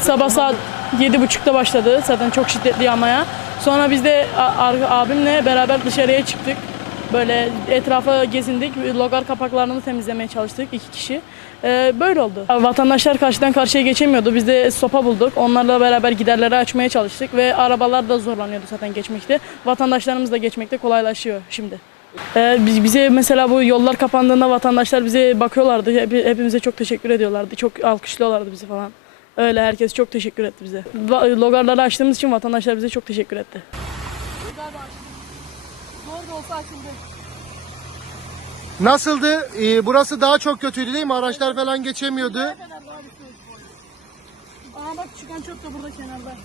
Sabah saat 7.30'da başladı zaten çok şiddetli yağmaya. Sonra biz de abimle beraber dışarıya çıktık. Böyle etrafa gezindik. Logar kapaklarını temizlemeye çalıştık iki kişi. Ee, böyle oldu. Vatandaşlar karşıdan karşıya geçemiyordu. Biz de sopa bulduk. Onlarla beraber giderleri açmaya çalıştık ve arabalar da zorlanıyordu zaten geçmekte. Vatandaşlarımız da geçmekte kolaylaşıyor şimdi. Ee, biz- bize mesela bu yollar kapandığında vatandaşlar bize bakıyorlardı. Hep- Hepimize çok teşekkür ediyorlardı. Çok alkışlıyorlardı bizi falan. Öyle herkes çok teşekkür etti bize. Logarları açtığımız için vatandaşlar bize çok teşekkür etti. Nasıldı? Ee, burası daha çok kötüydü değil mi? Araçlar falan geçemiyordu. Aa bak çıkan çöp de burada kenarda.